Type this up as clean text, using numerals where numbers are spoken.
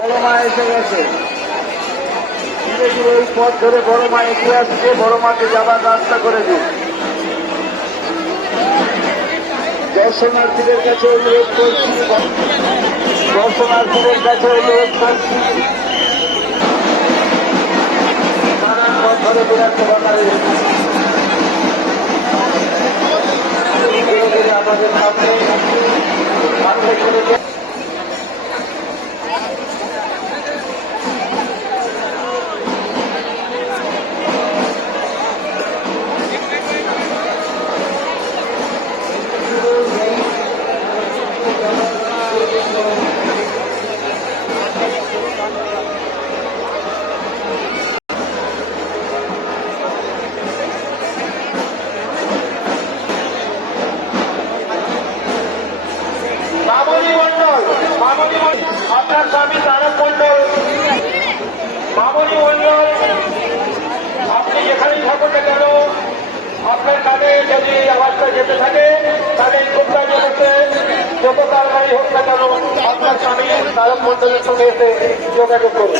বড় মা এসে গেছে। ধীরে ধীরে এই পথ ধরে বড় মা এগিয়ে আসছে। বড় মাকে যাবার রাস্তা করে দিন। দর্শনার্থীদের কাছে অনুরোধ করছি, দর্শনার্থীদের কাছে অনুরোধ করছি, নানান পথ ধরে বিরাট সহকারে আমাদের সামনে আপনার স্বামী তারক মন্ডল, মামনি মন্ডল, আপনি যেখানেই থাকুন না কেন, আপনার কানে যদি আওয়াজটা যেতে থাকে তাহলে খুবটা জগতে যত তাড়াতাড়ি হোক না কেন আপনার স্বামী তারক মন্ডলের সঙ্গে এসে যোগাযোগ করুন।